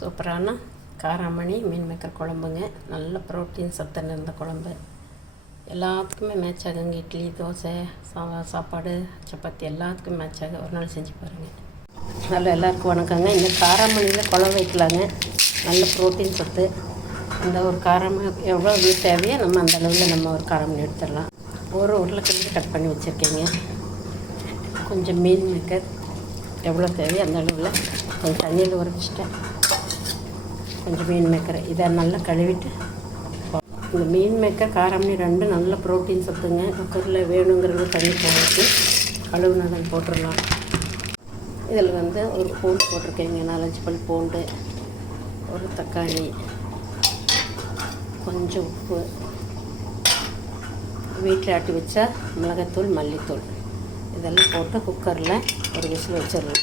சூப்பரான காராமணி மீன் மேக்கர் குழம்புங்க. நல்ல ப்ரோட்டீன் சத்து நிறைந்த குழம்பு. எல்லாத்துக்குமே மேட்ச் ஆகுங்க. இட்லி, தோசை, சாப்பாடு, சப்பாத்தி எல்லாத்துக்கும் மேட்ச் ஆகும். ஒரு நாள் செஞ்சு பாருங்கள். அதில் எல்லாருக்கும் வணக்கங்க. இந்த காராமணியில் குழம்பு வைக்கலாங்க. நல்ல ப்ரோட்டீன் சத்து. இந்த ஒரு காரமணி எவ்வளோ தேவையோ நம்ம அந்த அளவில் நம்ம ஒரு காராமணி எடுத்துடலாம். ஒரு உருளைக்கிழங்கு கட் பண்ணி வச்சுருக்கேங்க. கொஞ்சம் மீன் மேக்கர் எவ்வளோ தேவையோ அந்த அளவில் கொஞ்சம் தண்ணியில் ஊற வச்சுட்டேன். கொஞ்சம் மீன் மேக்கரை இதை நல்லா கழுவிட்டு, இந்த மீன் மேக்கர் காராமணி ரெண்டும் நல்ல ப்ரோட்டீன் சத்துங்க. குக்கரில் வேணுங்கிறது தண்ணி போட்டு கழுவுனதை போட்டுடலாம். இதில் ஒரு பூண்டு போட்டிருக்கேங்க. 4-5 பல் பூண்டு, ஒரு தக்காளி, கொஞ்சம் உப்பு, வீட்டில் ஆட்டி வச்சா மிளகாத்தூள், மல்லித்தூள் இதெல்லாம் போட்டு குக்கரில் ஒரு விசில் வச்சிடலாம்.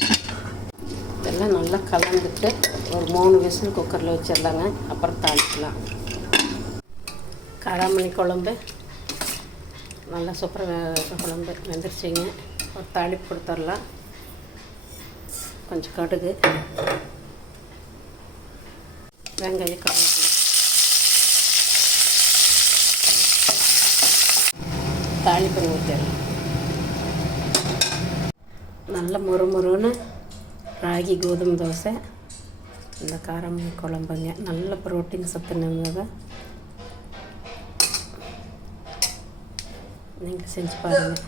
இதெல்லாம் நல்லா கலந்துட்டு ஒரு 3 விசில் குக்கரில் வச்சிடலாங்க. அப்புறம் தாளிக்கலாம். காராமணி குழம்பு நல்லா சூப்பராக குழம்பு வெந்துருச்சிங்க. ஒரு தாளிப்பு கொடுத்துடலாம். கொஞ்சம் கடுகு, வெங்காயம், கருவேப்பிலை, தாளிப்பு ஊற்றிடலாம். நல்ல முறுமுறுன்னு ராகி கோதுமை தோசை இந்த காராமணி குழம்புங்க. நல்ல ப்ரோட்டீன் சத்து நிறைந்ததை நீங்கள் செஞ்சு பாருங்கள்.